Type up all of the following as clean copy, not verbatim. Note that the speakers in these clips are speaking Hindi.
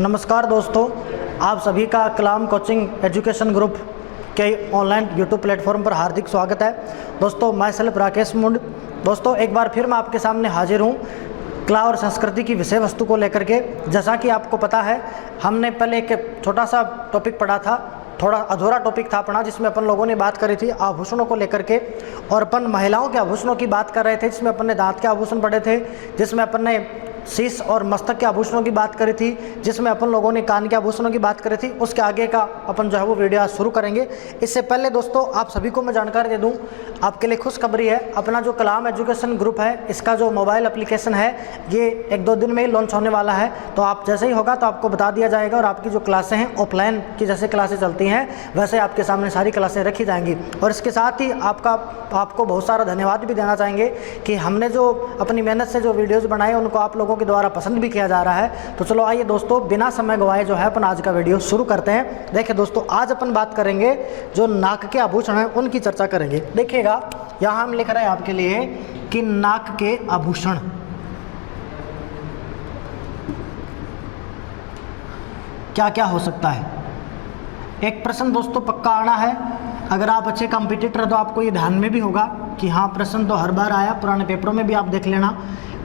नमस्कार दोस्तों, आप सभी का कलाम कोचिंग एजुकेशन ग्रुप के ऑनलाइन यूट्यूब प्लेटफॉर्म पर हार्दिक स्वागत है। दोस्तों मैं सेल्फ राकेश मुंड। दोस्तों एक बार फिर मैं आपके सामने हाजिर हूँ कला और संस्कृति की विषय वस्तु को लेकर के। जैसा कि आपको पता है, हमने पहले एक छोटा सा टॉपिक पढ़ा था, थोड़ा अधूरा टॉपिक था अपना, जिसमें अपन लोगों ने बात करी थी आभूषणों को लेकर के, और अपन महिलाओं के आभूषणों की बात कर रहे थे, जिसमें अपन ने दांत के आभूषण पढ़े थे, जिसमें अपन ने शीश और मस्तक के आभूषणों की बात करी थी, जिसमें अपन लोगों ने कान के आभूषणों की बात करी थी। उसके आगे का अपन जो है वो वीडियो आज शुरू करेंगे। इससे पहले दोस्तों आप सभी को मैं जानकारी दे दूं, आपके लिए खुशखबरी है, अपना जो कलाम एजुकेशन ग्रुप है, इसका जो मोबाइल एप्लीकेशन है ये 1-2 दिन में ही लॉन्च होने वाला है। तो आप जैसे ही होगा तो आपको बता दिया जाएगा, और आपकी जो क्लासें हैं ऑफलाइन की जैसे क्लासें चलती हैं वैसे आपके सामने सारी क्लासें रखी जाएंगी। और इसके साथ ही आपको बहुत सारा धन्यवाद भी देना चाहेंगे कि हमने जो अपनी मेहनत से जो वीडियोज़ बनाए उनको आप लोगों के द्वारा पसंद भी किया जा रहा है। तो चलो आइए दोस्तों, बिना समय गवाए जो है अपन आज का वीडियो शुरू करते हैं। देखिए दोस्तों, आज अपन बात करेंगे जो नाक के आभूषण हैं उनकी चर्चा करेंगे। देखिएगा यहाँ हम लिख रहे हैं आपके लिए कि नाक के आभूषण क्या क्या हो सकता है। एक प्रश्न दोस्तों पक्का आना है, अगर आप अच्छे कॉम्पिटिटर तो आपको ये ध्यान में भी होगा कि हाँ प्रश्न तो हर बार आया, पुराने पेपरों में भी आप देख लेना,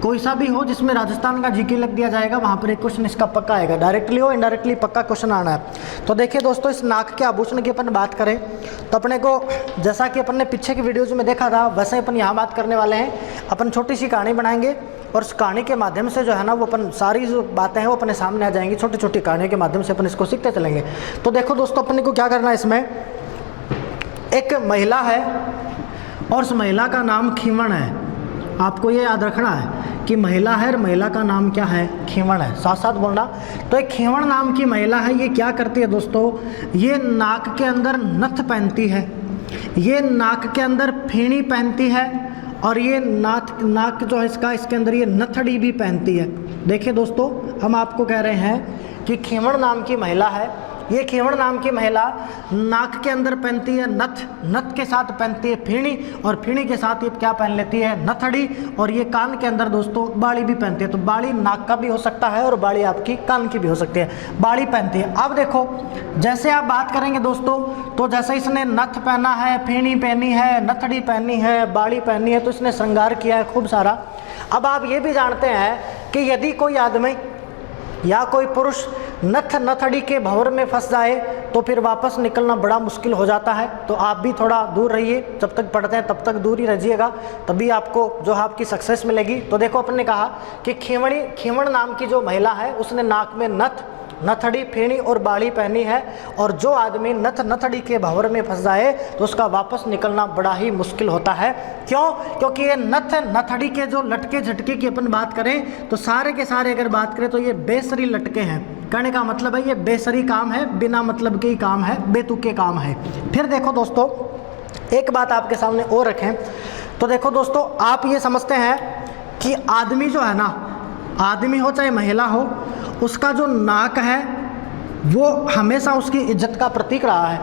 कोई सा भी हो जिसमें राजस्थान का जीके लग दिया जाएगा वहाँ पर एक क्वेश्चन इसका पक्का आएगा, डायरेक्टली हो इनडायरेक्टली पक्का क्वेश्चन आना है। तो देखिए दोस्तों, इस नाक के आभूषण की अपन बात करें तो अपने को जैसा कि अपन ने पीछे की वीडियोज़ में देखा था वैसे अपन यहाँ बात करने वाले हैं। अपन छोटी सी कहानी बनाएंगे और उस कहानी के माध्यम से जो है ना वो अपन सारी जो बातें हैं वो अपने सामने आ जाएंगी। छोटी छोटी कहानियों के माध्यम से अपन इसको सीखते चलेंगे। तो देखो दोस्तों, अपने को क्या करना है, इसमें एक महिला है और उस महिला का नाम खीवण है। आपको ये याद रखना है कि महिला है और महिला का नाम क्या है, खीवण है, साथ साथ बोलना। तो एक खीवण नाम की महिला है, ये क्या करती है दोस्तों, ये नाक के अंदर नथ पहनती है, ये नाक के अंदर फेणी पहनती है, और ये नाक जो है इसके अंदर ये नथड़ी भी पहनती है। देखिए दोस्तों, हम आपको कह रहे हैं कि खीवण नाम की महिला है, ये खीवण नाम की महिला नाक के अंदर पहनती है नथ, नथ के साथ पहनती है फेणी, और फेणी के साथ ये क्या पहन लेती है, नथड़ी, और ये कान के अंदर दोस्तों बाड़ी भी पहनती है। तो बाड़ी नाक का भी हो सकता है और बाड़ी आपकी कान की भी हो सकती है, बाड़ी पहनती है। अब देखो, जैसे आप बात करेंगे दोस्तों, तो जैसे इसने नथ पहना है, फेणी पहनी है, नथड़ी पहनी है, बाड़ी पहनी है, तो इसने श्रृंगार किया है खूब सारा। अब आप ये भी जानते हैं कि यदि कोई आदमी या कोई पुरुष नथड़ी के भंवर में फंस जाए तो फिर वापस निकलना बड़ा मुश्किल हो जाता है। तो आप भी थोड़ा दूर रहिए, जब तक पढ़ते हैं तब तक दूर ही रहिएगा, तभी आपको जो है आपकी सक्सेस मिलेगी। तो देखो, अपन ने कहा कि खीवण नाम की जो महिला है उसने नाक में नथड़ी, फेणी और बाड़ी पहनी है, और जो आदमी नथड़ी के भंवर में फंस जाए तो उसका वापस निकलना बड़ा ही मुश्किल होता है। क्यों? क्योंकि ये नथड़ी के जो लटके झटके की अपन बात करें तो सारे के सारे अगर बात करें तो ये बेसरी लटके हैं। कहने का मतलब है ये बेसरी काम है, बिना मतलब के ही काम है, बेतुके काम है। फिर देखो दोस्तों, एक बात आपके सामने और रखें तो देखो दोस्तों, आप ये समझते हैं कि आदमी जो है ना, आदमी हो चाहे महिला हो, उसका जो नाक है वो हमेशा उसकी इज्जत का प्रतीक रहा है।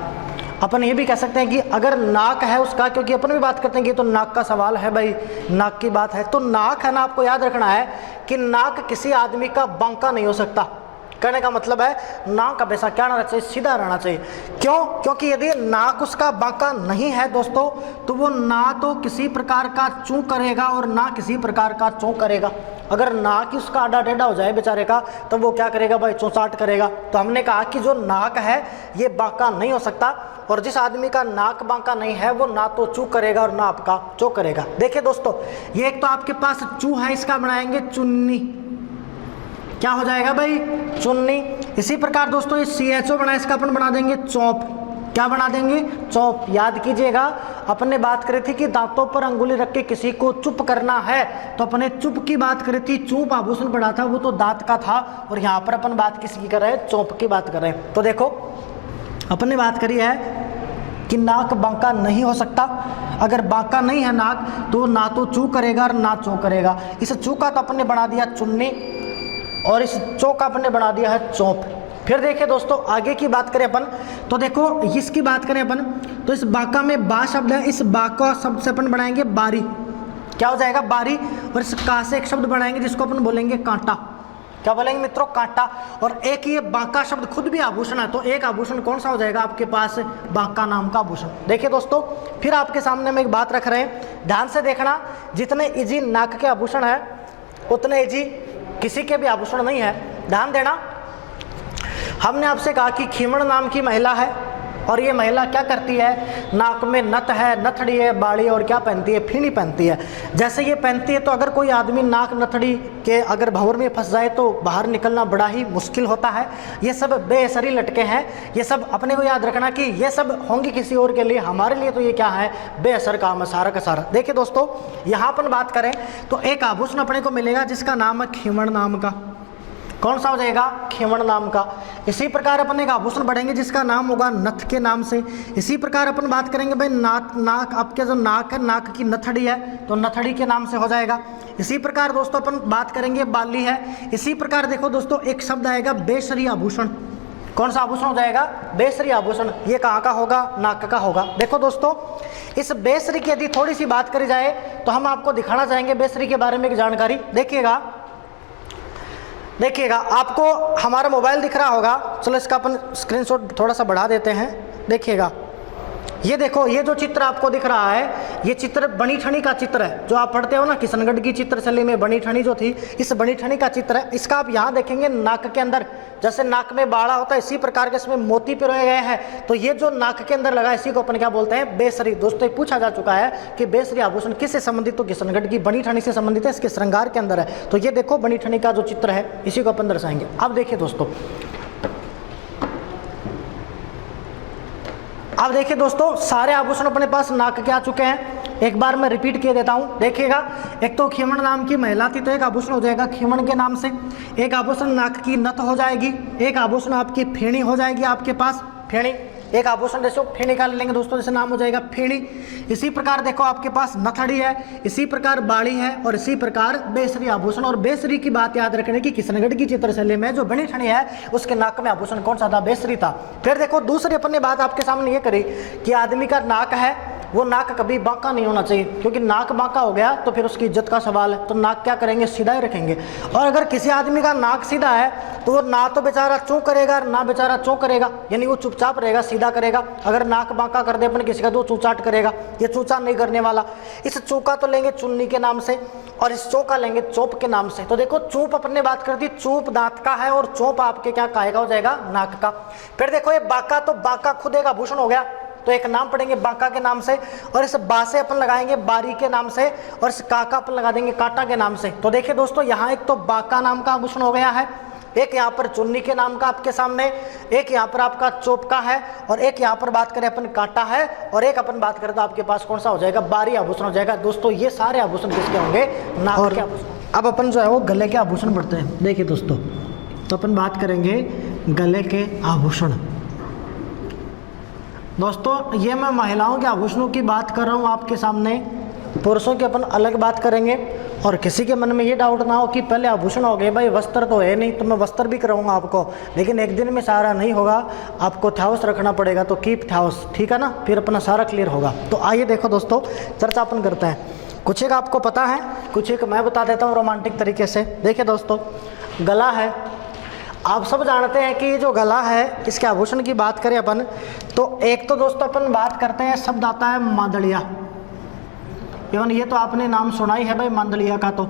अपन ये भी कह सकते हैं कि अगर नाक है उसका, क्योंकि अपन भी बात करते हैं कि तो नाक का सवाल है भाई, नाक की बात है, तो नाक है ना, आपको याद रखना है कि नाक किसी आदमी का बांका नहीं हो सकता। कहने का मतलब है नाक हमेशा क्या रहना चाहिए, सीधा रहना चाहिए। क्यों? क्योंकि यदि नाक उसका बांका नहीं है दोस्तों, तो वो ना तो किसी प्रकार का चूं करेगा और ना किसी प्रकार का चौं करेगा। अगर नाक ही उसका आड़ा टेढ़ा हो जाए बेचारे का, तो वो क्या करेगा भाई, चौंचाट करेगा। तो हमने कहा कि जो नाक है ये बांका नहीं हो सकता, और जिस आदमी का नाक बांका नहीं है वो ना तो चू करेगा और ना आपका चो करेगा। देखिए दोस्तों, ये एक तो आपके पास चू है, इसका बनाएंगे चुन्नी, क्या हो जाएगा भाई, चुन्नी। इसी प्रकार दोस्तों ये CHO बना, इसका अपन बना देंगे चौंप, क्या बना देंगे, चौंप। याद कीजिएगा, अपन ने बात करी थी कि दांतों पर अंगुली रख के किसी को चुप करना है, तो अपने चुप की बात करी थी, चूप आभूषण पढ़ा था वो तो दांत का था, और यहाँ पर अपन बात किसकी कर रहे हैं, चौंप की बात कर रहे हैं। तो देखो, अपन ने बात करी है कि नाक बांका नहीं हो सकता। अगर बांका नहीं है नाक तो ना तो चू करेगा और ना चो करेगा। इस चू का तो अपन ने बना दिया चुन्नी, और इस चो का अपन ने बना दिया है चौंप। फिर देखिए दोस्तों, आगे की बात करें अपन तो देखो, इसकी बात करें अपन तो इस बांका में बा शब्द है, इस बा का शब्द से अपन बनाएंगे बारी, क्या हो जाएगा, बारी। और इस का से एक शब्द बनाएंगे जिसको अपन बोलेंगे कांटा, क्या बोलेंगे मित्रों, कांटा। और एक ये बांका शब्द खुद भी आभूषण है, तो एक आभूषण कौन सा हो जाएगा आपके पास, बांका नाम का आभूषण। देखिए दोस्तों, फिर आपके सामने में एक बात रख रहे हैं, ध्यान से देखना, जितने इजी नाक के आभूषण है उतने इजी किसी के भी आभूषण नहीं है। ध्यान देना, हमने आपसे कहा कि खीमण नाम की महिला है, और ये महिला क्या करती है, नाक में नथ है, नथड़ी है, बाड़ी, और क्या पहनती है, फीणी पहनती है। जैसे ये पहनती है तो अगर कोई आदमी नाक नथड़ी के अगर भंवर में फंस जाए तो बाहर निकलना बड़ा ही मुश्किल होता है। ये सब बेअसरी लटके हैं, ये सब अपने को याद रखना कि ये सब होंगी किसी और के लिए, हमारे लिए तो ये क्या है, बेअसर काम है सारा का सारा। देखिए दोस्तों, यहाँ अपन बात करें तो एक आभूषण अपने को मिलेगा जिसका नाम है खीमण नाम का। कौन सा हो जाएगा, खीमण नाम का। इसी प्रकार अपन एक आभूषण बढ़ेंगे जिसका नाम होगा नथ के नाम से। इसी प्रकार अपन बात करेंगे भाई नाक आपके जो नाक है, नाक की नथड़ी है तो नथड़ी के नाम से हो जाएगा। इसी प्रकार दोस्तों अपन बात करेंगे बाली है। इसी प्रकार देखो दोस्तों, एक शब्द आएगा बेसरी आभूषण। कौन सा आभूषण हो जाएगा, बेसरी आभूषण। ये कहाँ का होगा, नाक का होगा। देखो दोस्तों, इस बेसरी की यदि थोड़ी सी बात करी जाए तो हम आपको दिखाना चाहेंगे बेसरी के बारे में एक जानकारी। देखिएगा, आपको हमारा मोबाइल दिख रहा होगा, चलो इसका अपन स्क्रीनशॉट थोड़ा सा बढ़ा देते हैं। देखिएगा, ये देखो, ये जो चित्र आपको दिख रहा है ये चित्र बनी ठनी का चित्र है। जो आप पढ़ते हो ना किशनगढ़ की चित्रशैली में, बनी ठनी जो थी, इस बनी ठनी का चित्र है। इसका आप यहाँ देखेंगे नाक के अंदर, जैसे नाक में बाड़ा होता है इसी प्रकार के इसमें मोती पिरोए गए हैं। तो ये जो नाक के अंदर लगा इसी को अपन क्या बोलते हैं, बेसरी। दोस्तों पूछा जा चुका है कि बेसरी आभूषण किससे संबंधित, तो किशनगढ़ की बनी ठनी से संबंधित है, इसके श्रृंगार के अंदर है। तो ये देखो बनी ठनी का जो चित्र है इसी को अपन दर्शाएंगे। अब देखिए दोस्तों, अब देखिए दोस्तों, सारे आभूषण अपने पास नाक के आ चुके हैं। एक बार मैं रिपीट किए देता हूँ। देखिएगा, एक तो खीमण नाम की महिला थी तो एक आभूषण हो जाएगा खीमण के नाम से। एक आभूषण नाक की नथ हो जाएगी। एक आभूषण आपकी फेणी हो जाएगी आपके पास, फेणी। एक आभूषण जैसे फेणी का ले लेंगे दोस्तों, जैसे नाम हो जाएगा फेणी। इसी प्रकार देखो आपके पास नथड़ी है, इसी प्रकार बाड़ी है, और इसी प्रकार बेसरी आभूषण। और बेसरी की बात याद रखने की, किशनगढ़ की चित्रशैली में जो बनी ठनी है उसके नाक में आभूषण कौन सा था, बेसरी था। फिर देखो दूसरी अपन ने बात आपके सामने ये करी कि आदमी का नाक है वो नाक कभी बांका नहीं होना चाहिए, क्योंकि नाक बांका हो गया तो फिर उसकी इज्जत का सवाल है। तो नाक क्या करेंगे, सीधा ही रखेंगे। और अगर किसी आदमी का नाक सीधा है तो वो ना तो बेचारा चौं करेगा ना बेचारा चौं करेगा, यानी वो चुपचाप रहेगा, सीधा करेगा। अगर नाक बांका कर दे अपन किसी का तो चूचाट करेगा, ये चूचा नहीं करने वाला। इस चौका तो लेंगे चुन्नी के नाम से, और इस चौका लेंगे चौप के नाम से। तो देखो चूप अपन ने बात कर दी, चूप दांत का है, और चौप आपके क्या कायेगा हो जाएगा, नाक का। फिर देखो ये बांका, तो बांका खुद एक आभूषण हो गया, तो एक नाम पढ़ेंगे बांका के नाम से। और इस बा से अपन लगाएंगे बारी के नाम से, और इस काका अपन लगा देंगे कांटा के नाम से। तो देखिए दोस्तों, यहाँ एक तो बांका नाम का आभूषण हो गया है, एक यहाँ पर चुन्नी के नाम का आपके सामने, एक यहाँ पर आपका चोप का है, और एक यहाँ पर बात करें अपन कांटा है, और एक अपन बात करें तो आपके पास कौन सा हो जाएगा, बारी आभूषण हो जाएगा। दोस्तों ये सारे आभूषण किसके होंगे, नाक के आभूषण। अब अपन जो है वो गले के आभूषण बढ़ते हैं। देखिए दोस्तों, तो अपन बात करेंगे गले के आभूषण। दोस्तों ये मैं महिलाओं के आभूषणों की बात कर रहा हूँ आपके सामने, पुरुषों की अपन अलग बात करेंगे। और किसी के मन में ये डाउट ना हो कि पहले आभूषण हो गए भाई, वस्त्र तो है नहीं, तो मैं वस्त्र भी कराऊंगा आपको, लेकिन एक दिन में सारा नहीं होगा, आपको थाउस रखना पड़ेगा। तो कीप थाउस, ठीक है ना, फिर अपना सारा क्लियर होगा। तो आइए देखो दोस्तों, चर्चा अपन करते हैं। कुछ एक आपको पता है, कुछ एक मैं बता देता हूँ रोमांटिक तरीके से। देखिए दोस्तों, गला है, आप सब जानते हैं कि जो गला है इसके आभूषण की बात करें अपन, तो एक तो दोस्तों अपन बात करते हैं, शब्द आता है मांदड़िया। एवं ये तो आपने नाम सुना ही है भाई मांदड़िया का। तो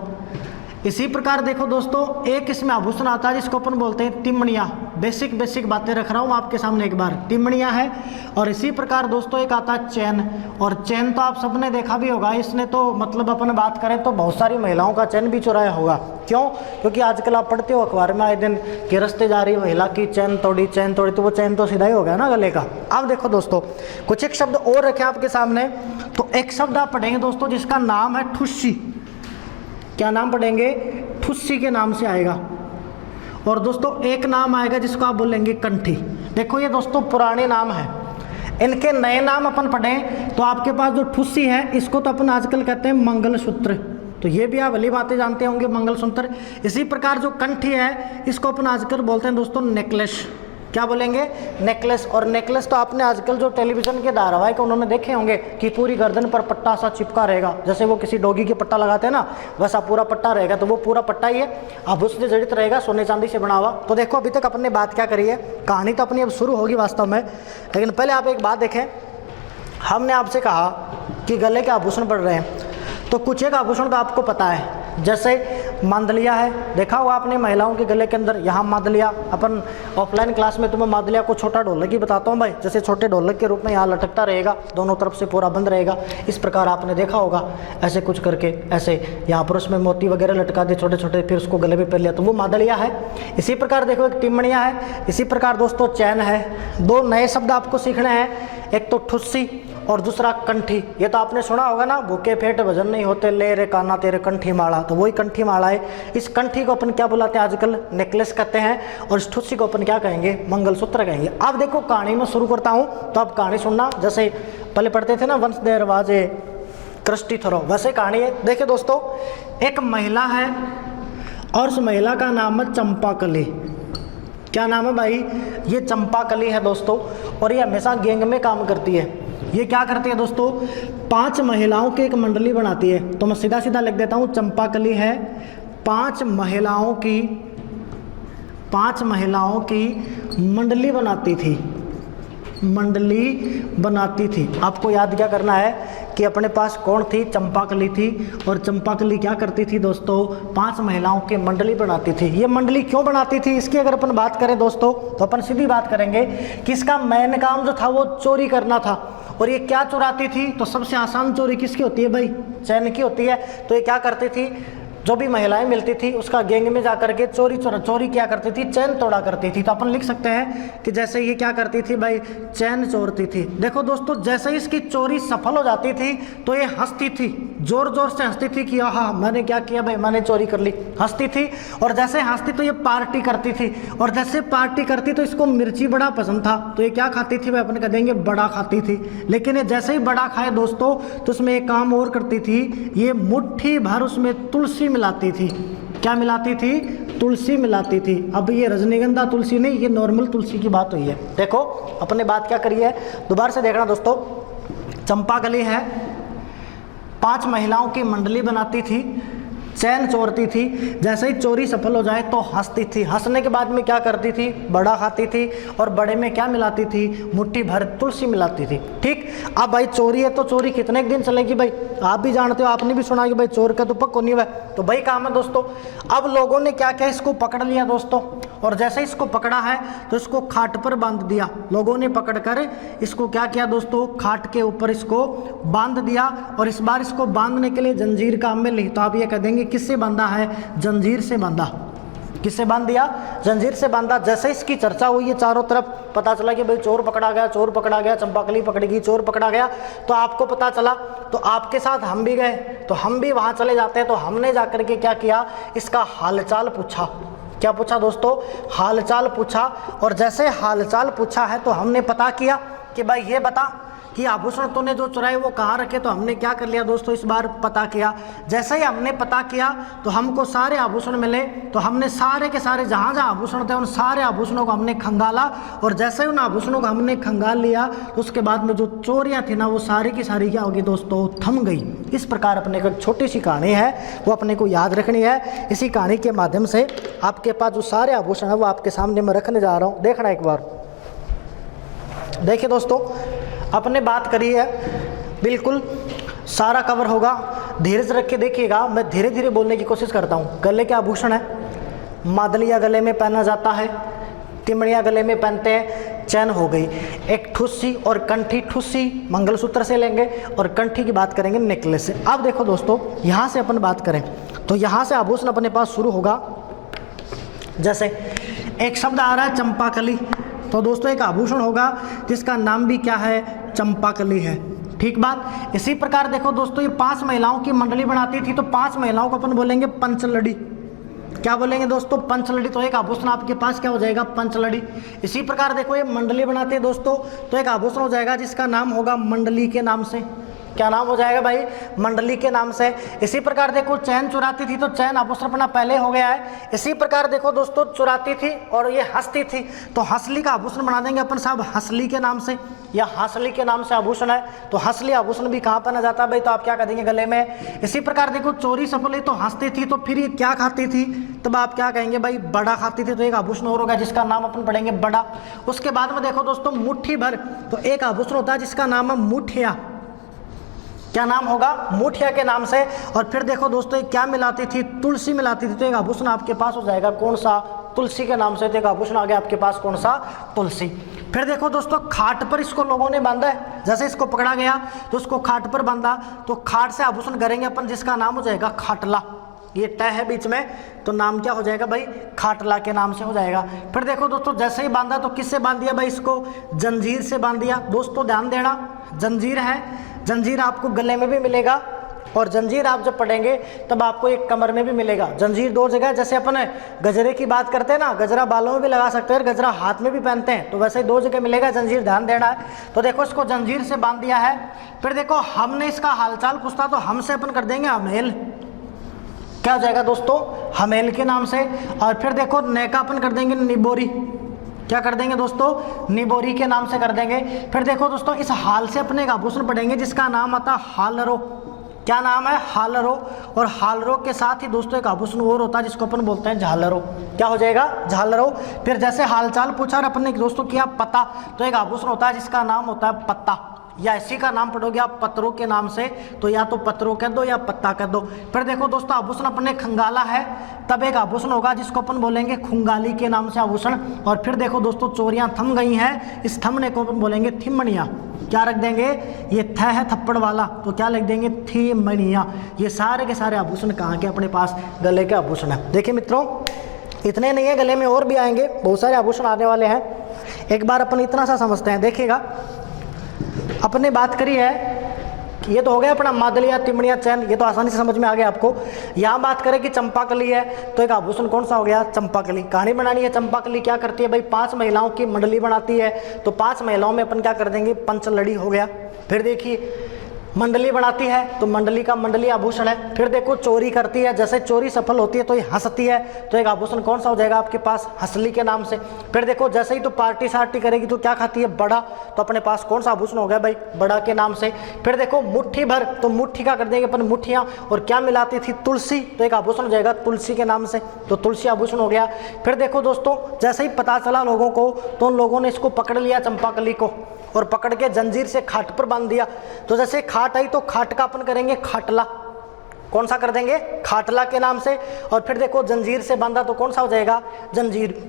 इसी प्रकार देखो दोस्तों, एक इसमें आभूषण आता है जिसको अपन बोलते हैं तिमणिया। बेसिक बातें रख रहा हूँ आपके सामने एक बार, तिमणिया है। और इसी प्रकार दोस्तों एक आता है चैन, और चैन तो आप सबने देखा भी होगा, इसने तो मतलब अपन बात करें तो बहुत सारी महिलाओं का चैन भी चुराया होगा। क्यों, क्योंकि आजकल आप पढ़ते हो अखबार में आए दिन कि रस्ते जा रही महिला की चैन तोड़ी, तो वो चैन तो सीधा ही हो गया ना गले का। अब देखो दोस्तों, कुछ एक शब्द और रखे आपके सामने। तो एक शब्द आप पढ़ेंगे दोस्तों जिसका नाम है ठुस्सी। क्या नाम पढ़ेंगे, ठुस्सी के नाम से आएगा। और दोस्तों एक नाम आएगा जिसको आप बोलेंगे कंठी। देखो ये दोस्तों पुराने नाम है, इनके नए नाम अपन पढ़ें तो आपके पास जो ठुस्सी है इसको तो अपन आजकल कहते हैं मंगलसूत्र। तो ये भी आप भली बातें जानते होंगे, मंगलसूत्र। इसी प्रकार जो कंठी है इसको अपन आजकल बोलते हैं दोस्तों नेकलेस। क्या बोलेंगे? नेकलेस। और नेकलेस तो आपने आजकल जो टेलीविजन के धारावाहिक उन्होंने देखे होंगे कि पूरी गर्दन पर पट्टा सा चिपका रहेगा, जैसे वो किसी डॉगी के पट्टा लगाते हैं ना, वैसा पूरा पट्टा रहेगा। तो वो पूरा पट्टा ही है, आभूषण से जड़ित रहेगा, सोने चांदी से बना हुआ। तो देखो अभी तक अपने बात क्या करी है, कहानी तो अपनी अब शुरू होगी वास्तव में, लेकिन पहले आप एक बात देखें। हमने आपसे कहा कि गले के आभूषण बढ़ रहे हैं, तो कुछ एक आभूषण तो आपको पता है, जैसे मांदलिया है, देखा हुआ आपने महिलाओं के गले के अंदर, यहाँ मांदलिया। अपन ऑफलाइन क्लास में तुम्हें मांदलिया को छोटा ढोलक ही बताता हूँ भाई, जैसे छोटे ढोलक के रूप में यहाँ लटकता रहेगा, दोनों तरफ से पूरा बंद रहेगा, इस प्रकार आपने देखा होगा, ऐसे कुछ करके, ऐसे यहाँ पर उसमें मोती वगैरह लटका दिए छोटे छोटे, फिर उसको गले में पहन लिया, तो वो मांदलिया है। इसी प्रकार देखो एक टिमणिया है, इसी प्रकार दोस्तों चैन है। दो नए शब्द आपको सीखने हैं, एक तो ठुस्सी और दूसरा कंठी। ये तो आपने सुना होगा ना, भूखे पेट भजन नहीं होते, ले रे काना तेरे कंठी माला, तो वही कंठी माला है। इस कंठी को अपन क्या बुलाते हैं आजकल? नेकलेस कहते हैं। और इस ठुस्सी को अपन क्या कहेंगे? मंगलसूत्र कहेंगे। अब देखो कहानी में शुरू करता हूँ, तो आप कहानी सुनना, जैसे पहले पढ़ते थे ना, वंश दे रवाजे कृष्टि थरो, वैसे कहानी है। देखिए दोस्तों, एक महिला है और उस महिला का नाम है चंपाकली। क्या नाम है भाई? ये चंपाकली है दोस्तों, और ये हमेशा गैंग में काम करती है। ये क्या करती है दोस्तों? 5 महिलाओं की एक मंडली बनाती है। तो मैं सीधा सीधा लिख देता हूँ, चंपाकली है 5 महिलाओं की मंडली बनाती थी, मंडली बनाती थी। आपको याद क्या करना है कि अपने पास कौन थी? चंपाकली थी। और चंपाकली क्या करती थी दोस्तों? 5 महिलाओं की मंडली बनाती थी। ये मंडली क्यों बनाती थी, इसकी अगर अपन बात करें दोस्तों, तो अपन सीधी बात करेंगे कि इसका मेन काम जो था वो चोरी करना था। और ये क्या चुराती थी? तो सबसे आसान चोरी किसकी होती है भाई? चैन की होती है। तो ये क्या करती थी? जो भी महिलाएं मिलती थी उसका गैंग में जा करके चोरी क्या करती थी? चैन तोड़ा करती थी। तो अपन लिख सकते हैं कि जैसे ये क्या करती थी भाई? चैन चोरती थी। देखो दोस्तों, जैसे ही इसकी चोरी सफल हो जाती थी तो ये हंसती थी, जोर जोर से हंसती थी कि आहा मैंने क्या किया भाई, मैंने चोरी कर ली, हंसती थी। और जैसे हंसती तो ये पार्टी करती थी, और जैसे पार्टी करती तो इसको मिर्ची बड़ा पसंद था, तो ये क्या खाती थी भाई? अपन कह देंगे बड़ा खाती थी। लेकिन ये जैसे ही बड़ा खाए दोस्तों, तो उसमें एक काम और करती थी, ये मुट्ठी भर उसमें तुलसी मिलाती थी। क्या मिलाती थी? तुलसी मिलाती थी। अब ये रजनीगंधा तुलसी नहीं, ये नॉर्मल तुलसी की बात हुई है। देखो अपने बात क्या करी है, दोबारा से देखना दोस्तों। चंपाकली है, 5 महिलाओं की मंडली बनाती थी, चैन चोरती थी, जैसे ही चोरी सफल हो जाए तो हंसती थी, हंसने के बाद में क्या करती थी? बड़ा खाती थी, और बड़े में क्या मिलाती थी? मुट्ठी भर तुलसी मिलाती थी। ठीक। अब भाई चोरी है तो चोरी कितने दिन चलेगी भाई? आप भी जानते हो, आपने भी सुना कि भाई चोर का तो पक्को नहीं हुआ। तो भाई काम है दोस्तों, अब लोगों ने क्या किया? इसको पकड़ लिया दोस्तों, और जैसे इसको पकड़ा है तो इसको खाट पर बांध दिया। लोगों ने पकड़ कर इसको क्या किया दोस्तों? खाट के ऊपर इसको बांध दिया, और इस बार इसको बांधने के लिए जंजीर काम में ली। तो आप ये कह देंगे किससे बांधा है? जंजीर से बांधा। किससे बांध दिया? जंजीर से बांधा। जैसे इसकी चर्चा हुई है चारों तरफ, पता चला कि भाई चोर पकड़ा गया, चोर पकड़ा गया, चंपाकली पकड़ेगी, चोर पकड़ा गया, तो आपको पता चला, तो आपके साथ हम भी गए, तो हम भी वहां चले जाते हैं। तो हमने जाकर के क्या किया? इसका हालचाल पूछा। क्या पूछा दोस्तों? हालचाल पूछा। और जैसे हालचाल पूछा है तो हमने पता किया कि भाई ये बता कि आभूषण तूने जो चुराए वो कहाँ रखे। तो हमने क्या कर लिया दोस्तों? इस बार पता किया। जैसे ही हमने पता किया तो हमको सारे आभूषण मिले। तो हमने सारे के सारे जहाँ जहाँ आभूषण थे उन सारे आभूषणों को हमने खंगाला, और जैसे ही उन आभूषणों को हमने खंगाल लिया तो उसके बाद में जो चोरियाँ थी ना वो सारी की सारी क्या होगी दोस्तों? थम गई। इस प्रकार अपने को एक छोटी सी कहानी है वो अपने को याद रखनी है। इसी कहानी के माध्यम से आपके पास जो सारे आभूषण है वो आपके सामने मैं रखने जा रहा हूँ। देखना एक बार। देखिए दोस्तों, अपने बात करी है, बिल्कुल सारा कवर होगा, धीरे से रख के देखिएगा। मैं धीरे धीरे बोलने की कोशिश करता हूँ। गले के आभूषण है, मादलिया गले में पहना जाता है, टिमड़िया गले में पहनते हैं, चैन हो गई। एक ठुस्सी और कंठी, ठुस्सी मंगलसूत्र से लेंगे और कंठी की बात करेंगे नेकलेस से। अब देखो दोस्तों, यहाँ से अपन बात करें तो यहाँ से आभूषण अपने पास शुरू होगा। जैसे एक शब्द आ रहा है चंपाकली, तो दोस्तों एक आभूषण होगा जिसका नाम भी क्या है? चंपाकली है। ठीक बात। इसी प्रकार देखो दोस्तों, ये 5 महिलाओं की मंडली बनाती थी, तो 5 महिलाओं को अपन बोलेंगे पंचलड़ी। क्या बोलेंगे दोस्तों? पंचलड़ी। तो एक आभूषण आपके पास क्या हो जाएगा? पंचलड़ी। इसी प्रकार देखो ये मंडली बनाते हैं दोस्तों, तो एक आभूषण हो जाएगा जिसका नाम होगा मंडली के नाम से। क्या नाम हो जाएगा भाई, मंडली के नाम से। इसी प्रकार देखो चैन चुराती थी तो चैन आभूषण अपना पहले हो गया है। इसी प्रकार देखो दोस्तों चुराती थी और ये हंसती थी तो हंसली का आभूषण बना देंगे अपन साहब हंसली के नाम से, या हंसली के नाम से आभूषण है तो हंसली आभूषण भी कहाँ पहना जाता है भाई, तो आप क्या कर देंगे गले में। इसी प्रकार देखो चोरी सफल हुई तो हंसती थी तो फिर ये क्या खाती थी, तब आप क्या कहेंगे भाई, बड़ा खाती थी तो एक आभूषण और होगा जिसका नाम अपन पढ़ेंगे बड़ा। उसके बाद में देखो दोस्तों मुट्ठी भर, तो एक आभूषण होता है जिसका नाम है मुठिया, क्या नाम होगा, मुठिया के नाम से। और फिर देखो दोस्तों क्या मिलाती थी, तुलसी मिलाती थी तो एक आभूषण आपके पास हो जाएगा कौन सा, तुलसी के नाम से। तो एक आभूषण आ गया आपके पास कौन सा, तुलसी। फिर देखो दोस्तों खाट पर इसको लोगों ने बांधा है, जैसे इसको पकड़ा गया तो उसको खाट पर बांधा, तो खाट से आभूषण करेंगे अपन जिसका नाम हो जाएगा खाटला, ये तय है बीच में तो नाम क्या हो जाएगा भाई, खाटला के नाम से हो जाएगा। फिर देखो दोस्तों जैसे ही बांधा तो किससे बांध दिया भाई, इसको जंजीर से बांध दिया। दोस्तों ध्यान देना, जंजीर है, जंजीर आपको गले में भी मिलेगा और जंजीर आप जब पढ़ेंगे तब आपको एक कमर में भी मिलेगा। जंजीर दो जगह, जैसे अपन गजरे की बात करते हैं ना, गजरा बालों में भी लगा सकते हैं और गजरा हाथ में भी पहनते हैं, तो वैसे ही दो जगह मिलेगा जंजीर, ध्यान देना है। तो देखो इसको जंजीर से बांध दिया है। फिर देखो हमने इसका हालचाल पूछता तो हमसे अपन कर देंगे हमेल, क्या हो जाएगा दोस्तों, हमेल के नाम से। और फिर देखो नैका अपन कर देंगे निबोरी, क्या कर देंगे दोस्तों, निबोरी के नाम से कर देंगे। फिर देखो दोस्तों इस हाल से अपने एक आभूषण पढ़ेंगे जिसका नाम आता है हालरो, क्या नाम है, हालरो। और हालरो के साथ ही दोस्तों एक आभूषण और होता है जिसको अपन बोलते हैं झालरो, क्या हो जाएगा, झालरो। फिर जैसे हालचाल पूछा और अपन ने दोस्तों किया पता, तो एक आभूषण होता है जिसका नाम होता है पत्ता, या इसी का नाम पढ़ोगे आप पत्रों के नाम से, तो या तो पत्रों कह दो या पत्ता कह दो। फिर देखो दोस्तों आभूषण अपने खंगाला है, तब एक आभूषण होगा जिसको अपन बोलेंगे खुंगाली के नाम से आभूषण। और फिर देखो दोस्तों चोरियां थम गई हैं, इस थमने को अपन बोलेंगे थिमणिया, क्या रख देंगे, ये थ है थप्पड़ वाला तो क्या लिख देंगे, थिमणिया। ये सारे के सारे आभूषण कहाँ के अपने पास, गले के आभूषण है। देखिए मित्रों इतने नहीं है, गले में और भी आएंगे, बहुत सारे आभूषण आने वाले हैं। एक बार अपन इतना सा समझते हैं, देखिएगा अपने बात करी है कि ये तो हो गया अपना मादलिया तिमड़िया चैन, ये तो आसानी से समझ में आ गया आपको। यहाँ बात करें कि चंपाकली है तो एक आभूषण कौन सा हो गया, चंपाकली। कहानी बनानी है, चंपाकली क्या करती है भाई, 5 महिलाओं की मंडली बनाती है, तो 5 महिलाओं में अपन क्या कर देंगे, पंचलड़ी हो गया। फिर देखिए मंडली बनाती है तो मंडली का मंडली आभूषण है। फिर देखो चोरी करती है, जैसे चोरी सफल होती है तो ये हंसती है, तो एक आभूषण कौन सा हो जाएगा आपके पास, हंसली के नाम से। फिर देखो जैसे ही तो पार्टी सार्टी करेगी तो क्या खाती है, बड़ा, तो अपने पास कौन सा आभूषण हो गया भाई, बड़ा के नाम से। फिर देखो मुट्ठी भर, तो मुट्ठी का कर देंगे अपन मुट्ठियाँ, और क्या मिलाती थी, तुलसी, तो एक आभूषण हो जाएगा तुलसी के नाम से, तो तुलसी आभूषण हो गया। फिर देखो दोस्तों जैसे ही पता चला लोगों को तो उन लोगों ने इसको पकड़ लिया चंपाकली को, और पकड़ के जंजीर से खाट पर बांध दिया। तो जैसे खाट आई तो खाट का अपन करेंगे खाटला, कौन सा कर देंगे, खाटला के नाम से। और फिर देखो जंजीर से बांधा तो कौन सा हो जाएगा, जंजीर।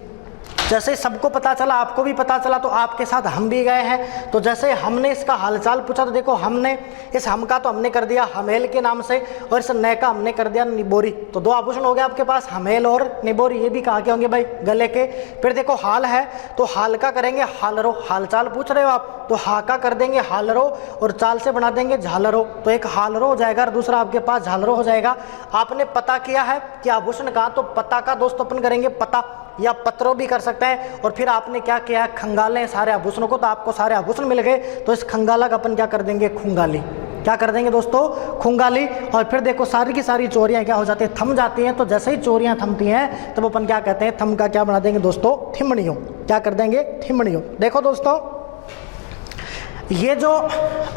जैसे सबको पता चला, आपको भी पता चला, तो आपके साथ हम भी गए हैं, तो जैसे हमने इसका हालचाल पूछा तो देखो हमने इस हम का तो हमने कर दिया हमेल के नाम से, और इस नय का हमने कर दिया निबोरी। तो 2 आभूषण हो गए आपके पास, हमेल और निबोरी, ये भी कहाँ के होंगे भाई, गले के। फिर देखो हाल है तो हाल का करेंगे हालरो, हालचाल पूछ रहे हो आप तो हा का कर देंगे हालरो, और चाल से बना देंगे झालरो, तो एक हालरो हो जाएगा और दूसरा आपके पास झालरो हो जाएगा। आपने पता किया है कि आभूषण कहाँ, तो पता का दोस्तों अपन करेंगे पता, या पत्रों भी कर सकते हैं। और फिर आपने क्या किया, खंगाले सारे आभूषणों को, तो आपको सारे आभूषण मिल गए, तो इस खंगाला का अपन क्या कर देंगे, खुंगाली, क्या कर देंगे दोस्तों, खुंगाली। और फिर देखो सारी की सारी चोरियां क्या हो जाती है, थम जाती हैं। तो जैसे ही चोरियां थमती हैं तब अपन क्या कहते हैं, थम का क्या बना देंगे दोस्तों, थिमड़ियों, क्या कर देंगे, थिमड़ियों। देखो दोस्तों ये जो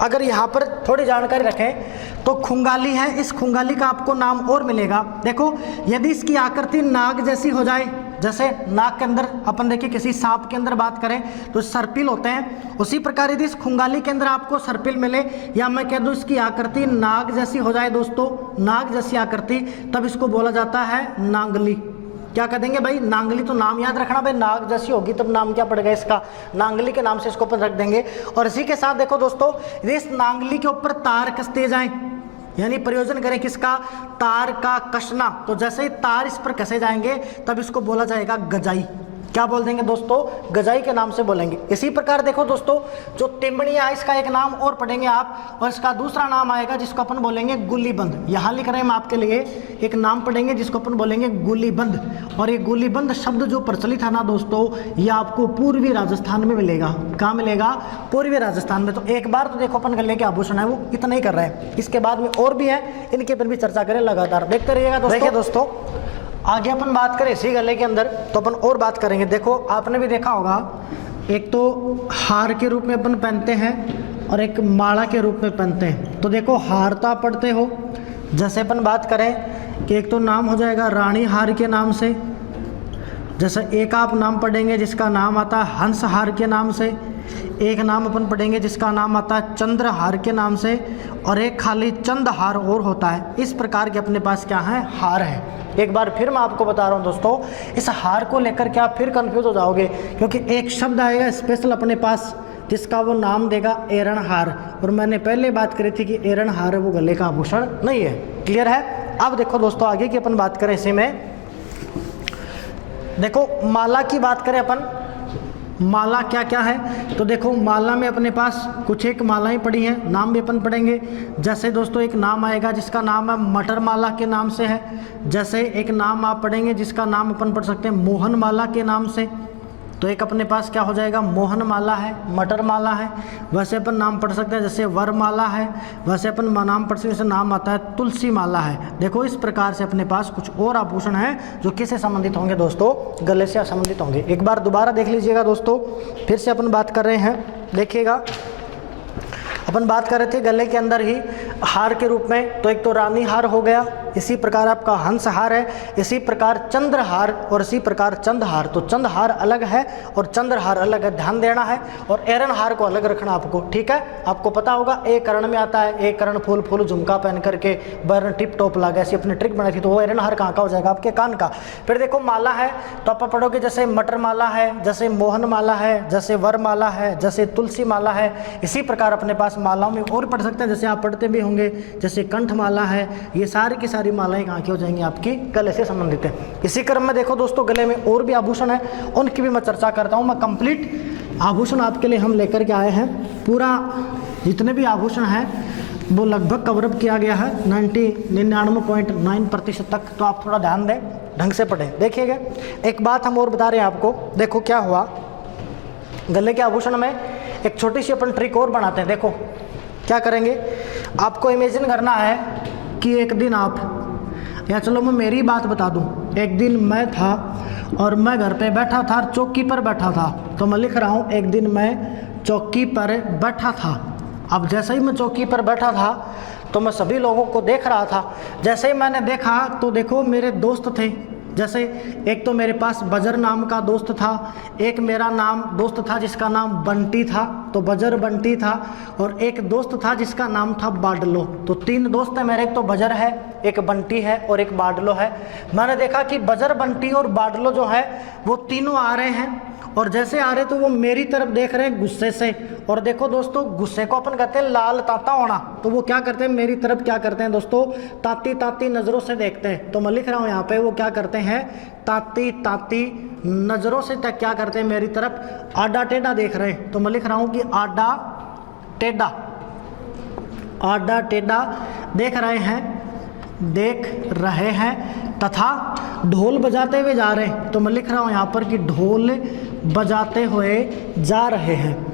अगर यहाँ पर थोड़ी जानकारी रखें तो खुंगाली है, इस खुंगाली का आपको नाम और मिलेगा। देखो यदि इसकी आकृति नाग जैसी हो जाए, जैसे नाक के अंदर अपन देखिए किसी सांप के अंदर बात करें तो सर्पिल होते हैं, उसी प्रकार यदि इस खुंगाली के अंदर आपको सर्पिल मिले, या मैं कह दूं इसकी आकृति नाग जैसी हो जाए दोस्तों, नाग जैसी आकृति, तब इसको बोला जाता है नांगली। क्या कह देंगे भाई, नांगली। तो नाम याद रखना भाई, नाग जैसी होगी तब नाम क्या पड़ेगा इसका, नांगली के नाम से इसको अपन रख देंगे। और इसी के साथ देखो दोस्तों इस नांगली के ऊपर तार कसते जाएं, यानी प्रयोजन करें किसका, तार का कसना। तो जैसे ही तार इस पर कसे जाएंगे तब इसको बोला जाएगा गजाई। क्या बोल देंगे दोस्तों, गजाई के नाम से बोलेंगे। इसी प्रकार देखो दोस्तों, जो टिमणिया है इसका एक नाम और पढ़ेंगे आप, और इसका दूसरा नाम आएगा जिसको अपन बोलेंगे गुलीबंद। यहाँ लिख रहे हैं हम आपके लिए, एक नाम पढ़ेंगे जिसको अपन बोलेंगे गुलीबंद। और ये गुलीबंद शब्द जो प्रचलित है ना दोस्तों, ये आपको पूर्वी राजस्थान में मिलेगा। कहाँ मिलेगा, पूर्वी राजस्थान में। तो एक बार तो देखो अपन गले के आभूषण है वो इतना ही कर रहे हैं, इसके बाद में और भी है, इनके ऊपर भी चर्चा करें लगातार, देखते रहिएगा दोस्तों। देखिए दोस्तों, आगे अपन बात करें इसी गले के अंदर तो अपन और बात करेंगे। देखो आपने भी देखा होगा, एक तो हार के रूप में अपन पहनते हैं और एक माला के रूप में पहनते हैं। तो देखो हार तो आप पढ़ते हो, जैसे अपन बात करें कि एक तो नाम हो जाएगा रानी हार के नाम से, जैसे एक आप नाम पढ़ेंगे जिसका नाम आता है हंस हार के नाम से, एक नाम अपन पढ़ेंगे जिसका नाम आता है चंद्रहार के नाम से, और एक खाली चंद्रहार और होता है। इस प्रकार के अपने पास क्या है, हार है। एक बार फिर मैं आपको बता रहा हूं दोस्तों, इस हार को लेकर के आप फिर कंफ्यूज हो जाओगे, क्योंकि एक शब्द आएगा स्पेशल अपने पास जिसका वो नाम देगा एरण हार, और मैंने पहले बात करी थी कि एरण हार वो गले का आभूषण नहीं है। क्लियर है। अब देखो दोस्तों, आगे की अपन बात करें इसी में, देखो माला की बात करें अपन, माला क्या क्या है। तो देखो माला में अपने पास कुछ एक मालाएं पड़ी हैं, नाम भी अपन पढ़ेंगे। जैसे दोस्तों एक नाम आएगा जिसका नाम है मटर माला के नाम से है, जैसे एक नाम आप पढ़ेंगे जिसका नाम अपन पढ़ सकते हैं मोहन माला के नाम से। तो एक अपने पास क्या हो जाएगा, मोहन माला है, मटर माला है। वैसे अपन नाम पढ़ सकते हैं जैसे वर माला है, वैसे अपन नाम पढ़ सकते हैं जैसे नाम आता है तुलसी माला है। देखो इस प्रकार से अपने पास कुछ और आभूषण हैं जो किससे संबंधित होंगे दोस्तों, गले से संबंधित होंगे। एक बार दोबारा देख लीजिएगा दोस्तों, फिर से अपन बात कर रहे हैं, देखिएगा अपन बात कर रहे थे गले के अंदर ही हार के रूप में। तो एक तो रानी हार हो गया, इसी प्रकार आपका हंस हार है, इसी प्रकार चंद्रहार और इसी प्रकार चंद्रहार। तो चंद्रहार अलग है और चंद्रहार अलग है, ध्यान देना है। और एरण हार को अलग रखना आपको, ठीक है। आपको पता होगा एक करण में आता है, एक करण फूल फूल झुमका पहन करके बर्न टिप टॉप लगा, ऐसी अपनी ट्रिक बनाई थी, तो वो एरण हार कहाँ का हो जाएगा, आपके कान का। फिर देखो माला है, तो आप पढ़ोगे जैसे मटर माला है, जैसे मोहन माला है, जैसे वर माला है, जैसे तुलसी माला है। इसी प्रकार अपने पास मालाओं में और पढ़ सकते हैं, जैसे आप पढ़ते भी होंगे जैसे कंठ माला है। ये सारी की सारी मालाएं कहाँ की हो जाएंगी, आपकी गले से संबंधित है। इसी क्रम में देखो दोस्तों, गले में और भी आभूषण है, उनकी भी मैं चर्चा करता हूँ। मैं कंप्लीट आभूषण आपके लिए हम लेकर के आए हैं, पूरा जितने भी आभूषण हैं वो लगभग कवरअप किया गया है 99.9% तक। तो आप थोड़ा ध्यान दें, ढंग से पढ़ें। देखिएगा एक बात हम और बता रहे हैं आपको, देखो क्या हुआ, गले के आभूषण में एक छोटी सी अपन ट्रिक और बनाते हैं। देखो क्या करेंगे, आपको इमेजिन करना है कि एक दिन आप, या चलो मैं मेरी बात बता दूं, एक दिन मैं था और मैं घर पे बैठा था, चौकी पर बैठा था। तो मैं लिख रहा हूं एक दिन मैं चौकी पर बैठा था। अब जैसे ही मैं चौकी पर बैठा था तो मैं सभी लोगों को देख रहा था। जैसे ही मैंने देखा तो देखो मेरे दोस्त थे, जैसे एक तो मेरे पास बजर नाम का दोस्त था, एक मेरा नाम दोस्त था जिसका नाम बंटी था, तो बजर बंटी था, और एक दोस्त था जिसका नाम था बाडलो। तो तीन दोस्त हैं मेरे, एक तो बजर है, एक बंटी है और एक बाडलो है। मैंने देखा कि बजर बंटी और बाडलो जो है वो तीनों आ रहे हैं, और जैसे आ रहे तो वो मेरी तरफ देख रहे हैं गुस्से से। और देखो दोस्तों, गुस्से को अपन कहते हैं लाल ताता होना। तो वो क्या करते हैं, मेरी तरफ क्या करते हैं दोस्तों, ताती ताती नज़रों से देखते हैं। तो मैं लिख रहा हूँ यहाँ पे, वो क्या करते हैं, ताती ताती नज़रों से तक क्या करते हैं, मेरी तरफ आडा टेढ़ा देख रहे हैं। तो मैं लिख रहा हूँ कि आडा टेढ़ा, आडा टेढ़ा देख रहे हैं, देख रहे हैं, तथा ढोल बजाते हुए जा रहे हैं। तो मैं लिख रहा हूँ यहाँ पर कि ढोल बजाते हुए जा रहे हैं,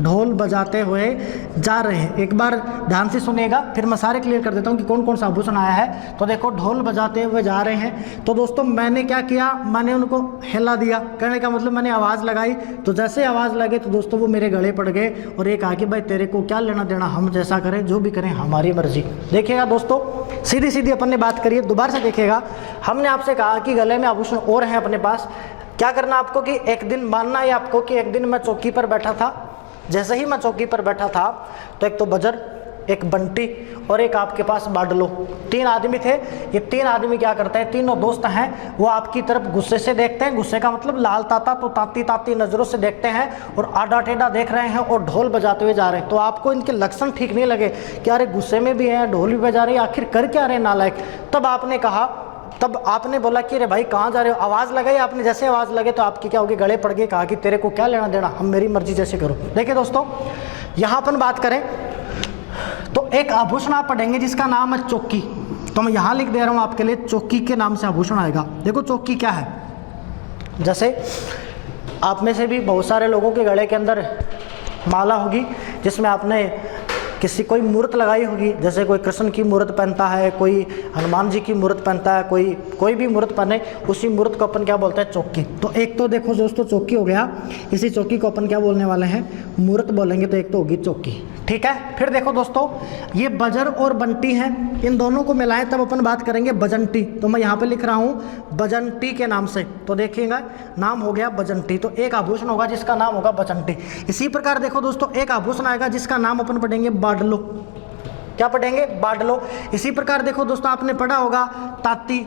ढोल बजाते हुए जा रहे हैं। एक बार ध्यान से सुनिएगा, फिर मैं सारे क्लियर कर देता हूँ कि कौन कौन सा आभूषण आया है। तो देखो ढोल बजाते हुए जा रहे हैं, तो दोस्तों मैंने क्या किया, मैंने उनको हिला दिया, कहने का मतलब मैंने आवाज़ लगाई। तो जैसे आवाज़ लगे तो दोस्तों वो मेरे गले पड़ गए, और एक आके भाई तेरे को क्या लेना देना, हम जैसा करें जो भी करें हमारी मर्जी। देखिएगा दोस्तों, सीधी सीधी अपन ने बात करी है, दोबारा से देखिएगा। हमने आपसे कहा कि गले में आभूषण और हैं अपने पास, क्या करना आपको कि एक दिन मानना है आपको कि एक दिन मैं चौकी पर बैठा था। जैसे ही मैं चौकी पर बैठा था तो एक तो बजर, एक बंटी और एक आपके पास बाडलो, तीन आदमी थे। ये तीन आदमी क्या करते हैं, तीनों दोस्त हैं, वो आपकी तरफ गुस्से से देखते हैं। गुस्से का मतलब लाल ताता, तो ताती ताती नज़रों से देखते हैं और आडा टेढ़ा देख रहे हैं और ढोल बजाते हुए जा रहे हैं। तो आपको इनके लक्षण ठीक नहीं लगे कि अरे गुस्से में भी हैं, ढोल भी बजा रहे हैं, आखिर कर क्या रहे नालायक। तब आपने कहा तब आपने बोला कि अरे भाई कहाँ जा रहे हो, आवाज़ लगाई आपने, जैसे आवाज़ लगे तो आपकी क्या होगी, गले पड़ गए, कहा कि तेरे को क्या लेना देना, हम मेरी मर्जी जैसे करो। देखिए दोस्तों यहाँ अपन बात करें तो एक आभूषण आप पढ़ेंगे जिसका नाम है चौकी। तो मैं यहाँ लिख दे रहा हूँ आपके लिए, चौकी के नाम से आभूषण आएगा। देखो चौकी क्या है, जैसे आप में से भी बहुत सारे लोगों के गले के अंदर माला होगी जिसमें आपने किसी कोई मूर्त लगाई होगी, जैसे कोई कृष्ण की मूर्त पहनता है, कोई हनुमान जी की मूर्त पहनता है, कोई भी मूर्त पहने, उसी मूर्त को अपन क्या बोलते हैं, चौकी। तो एक तो देखो दोस्तों चौकी हो गया, इसी चौकी को अपन क्या बोलने वाले हैं, मूर्त बोलेंगे, तो एक तो होगी चौकी, ठीक है। फिर देखो दोस्तों ये बजर और बंटी हैं, इन दोनों को मिलाएं तब अपन बात करेंगे बजंटी। तो मैं यहाँ पे लिख रहा हूँ बजंटी के नाम से, तो देखिएगा नाम हो गया बजंटी। तो एक आभूषण होगा जिसका नाम होगा बजंटी। इसी प्रकार देखो दोस्तों एक आभूषण आएगा जिसका नाम अपन पढ़ेंगे बाडलो। क्या पढ़ेंगे, बाडलो। इसी प्रकार देखो दोस्तों आपने पढ़ा होगा ताती,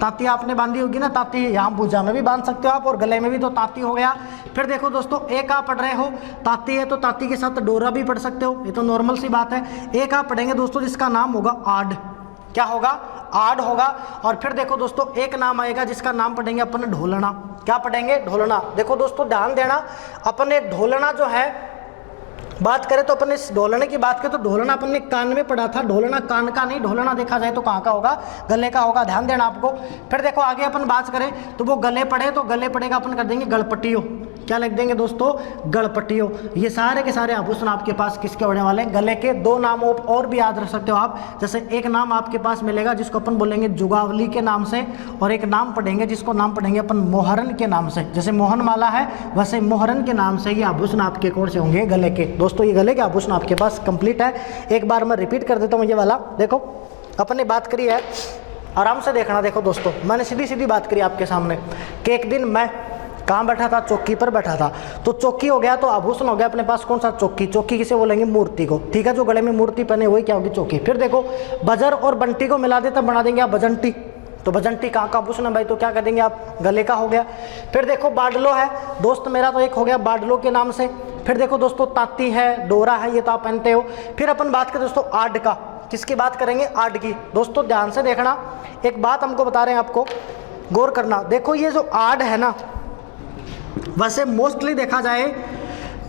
ताती आपने बांधी होगी ना, ताती यहाँ भुजा में भी बांध सकते हो आप और गले में भी, तो ताती हो गया। फिर देखो दोस्तों एक आप पढ़ रहे हो ताती है तो ताती के साथ डोरा भी पढ़ सकते हो, ये तो नॉर्मल सी बात है। एक आप पढ़ेंगे दोस्तों जिसका नाम होगा आड। क्या होगा, आड होगा। और फिर देखो दोस्तों एक नाम आएगा जिसका नाम पढ़ेंगे अपन ढोलना। क्या पढ़ेंगे, ढोलना। देखो दोस्तों ध्यान देना, अपने ढोलना जो है बात करें तो अपन इस ढोलने की बात करें तो ढोलना अपन ने कान में पढ़ा था, ढोलना कान का नहीं, ढोलना देखा जाए तो कहाँ का होगा, गले का होगा, ध्यान देना आपको। फिर देखो आगे अपन बात करें तो वो गले पड़े, तो गले पड़ेगा अपन कर देंगे गलपटियो। क्या लिख देंगे दोस्तों, गलपटियो। ये सारे के सारे आभूषण आपके पास किसके होने वाले हैं, गले के। दो नाम और भी याद रख सकते हो आप, जैसे एक नाम आपके पास मिलेगा जिसको अपन बोलेंगे जुगावली के नाम से, और एक नाम पढ़ेंगे जिसको नाम पढ़ेंगे अपन मोहरन के नाम से। जैसे मोहन माला है वैसे मोहरन के नाम से ये आभूषण आपके कौन से होंगे, गले के। दोस्तों ये गले के आभूषण आपके पास कंप्लीट है। एक बार मैं रिपीट कर देता हूँ ये वाला। देखो अपन ने बात करी है, आराम से देखना। देखो दोस्तों मैंने सीधी सीधी बात करी आपके सामने कि एक दिन मैं कहाँ बैठा था, चौकी पर बैठा था। तो चौकी हो गया तो आभूषण हो गया अपने पास कौन सा, चौकी। चौकी किसे बोलेंगे, मूर्ति को, ठीक है। जो गले में मूर्ति पहने हुई क्या होगी, चौकी। फिर देखो बजर और बंटी को मिला दे तब बना देंगे आप बजंटी। तो बजंटी कहाँ का आभूषण है भाई, तो क्या कर देंगे आप, गले का हो गया। फिर देखो बाडलो है दोस्त मेरा, तो एक हो गया बाडलो के नाम से। फिर देखो दोस्तों ताती है, डोरा है, ये तो आप पहनते हो। फिर अपन बात करें दोस्तों आड का, किसकी बात करेंगे, आड की। दोस्तों ध्यान से देखना, एक बात हमको बता रहे हैं, आपको गौर करना। देखो ये जो आड है ना, वैसे मोस्टली देखा जाए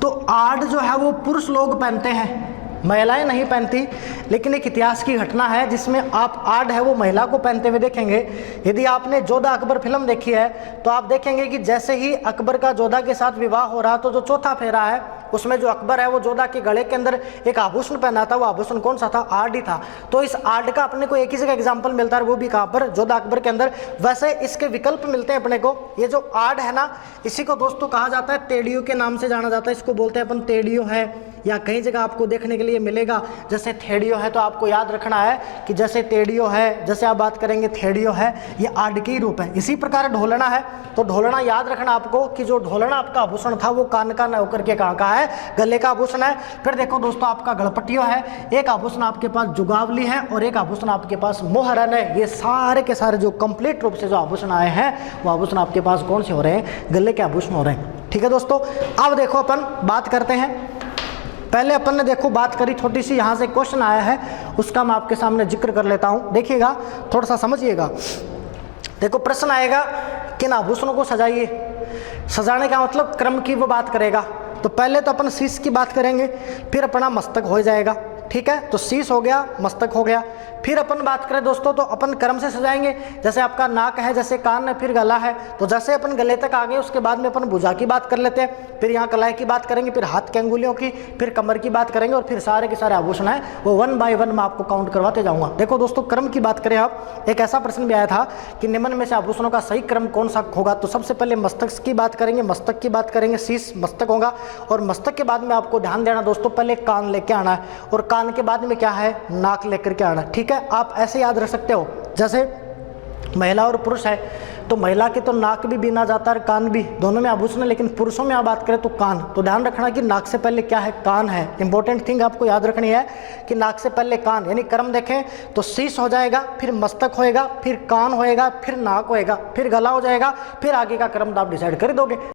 तो आड जो है वो पुरुष लोग पहनते हैं, महिलाएं नहीं पहनती। लेकिन एक इतिहास की घटना है जिसमें आप आड है वो महिला को पहनते हुए देखेंगे। यदि आपने जोधा अकबर फिल्म देखी है तो आप देखेंगे कि जैसे ही अकबर का जोधा के साथ विवाह हो रहा तो जो चौथा फेरा है उसमें जो अकबर है वो जोधा के गले के अंदर एक आभूषण पहना था। वो आभूषण कौन सा था, आड ही था। तो इस आड का अपने को एक ही जगह एग्जाम्पल मिलता है, वो भी कहाँ पर, जोधा अकबर के अंदर। वैसे इसके विकल्प मिलते हैं अपने को। ये जो आड है ना, इसी को दोस्तों कहा जाता है तेड़ियों के नाम से जाना जाता है। इसको बोलते हैं अपन तेड़ियो है, या कई जगह आपको देखने के लिए मिलेगा जैसे थेड़ियो है। तो आपको याद रखना है कि जैसे तेड़ियो है, जैसे आप बात करेंगे थेड़ियो है, ये आड के ही रूप है। इसी प्रकार ढोलना है, तो ढोलना याद रखना आपको कि जो ढोलना आपका आभूषण था वो कान का न होकर के कहाँ का है, गले का आभूषण है। फिर देखो दोस्तों आपका गणपटियो है, एक आभूषण आपके पास जुगावली है और एक आभूषण आपके पास मोहरन है। ये सारे के सारे जो कंप्लीट रूप से जो आभूषण आए हैं वो आभूषण आपके पास कौन से हो रहे हैं, गले के आभूषण हो रहे हैं, ठीक है दोस्तों। अब देखो अपन बात करते हैं, पहले अपन ने देखो बात करी छोटी सी, यहाँ से क्वेश्चन आया है उसका मैं आपके सामने जिक्र कर लेता हूँ। देखिएगा थोड़ा सा समझिएगा। देखो प्रश्न आएगा किन आभूषणों को सजाइए। सजाने का मतलब क्रम की वो बात करेगा। तो पहले तो अपन शीश की बात करेंगे, फिर अपना मस्तक हो जाएगा, ठीक है। तो शीश हो गया, मस्तक हो गया। फिर अपन बात करें दोस्तों तो अपन क्रम से सजाएंगे। जैसे आपका नाक है, जैसे कान है, फिर गला है। तो जैसे अपन गले तक आ गए उसके बाद में अपन भुजा की बात कर लेते हैं, फिर यहाँ कलाई की बात करेंगे, फिर हाथ की अंगुलियों की, फिर कमर की बात करेंगे, और फिर सारे के सारे आभूषण है वो 1 बाय 1 मैं आपको काउंट करवाते जाऊँगा। देखो दोस्तों क्रम की बात करें आप, एक ऐसा प्रश्न भी आया था कि निम्न में से आभूषणों का सही क्रम कौन सा होगा। तो सबसे पहले मस्तक की बात करेंगे, मस्तक की बात करेंगे, शीश मस्तक होगा। और मस्तक के बाद में आपको ध्यान देना दोस्तों, पहले कान लेके आना है और कान के बाद में क्या है, नाक लेकर के आना, ठीक है। आप ऐसे याद रख सकते हो, जैसे महिला और पुरुष है तो महिला के तो नाक भी बीना जाता है, कान भी, दोनों में आभूषण है। लेकिन पुरुषों में आप बात करें तो कान। तो ध्यान रखना कि नाक से पहले क्या है, कान है। इंपॉर्टेंट थिंग आपको याद रखनी है कि नाक से पहले कान, यानी क्रम देखें तो शीश हो जाएगा, फिर मस्तक होएगा, फिर कान होएगा, फिर नाक होएगा, फिर गला हो जाएगा, फिर आगे का क्रम आप डिसाइड कर दोगे।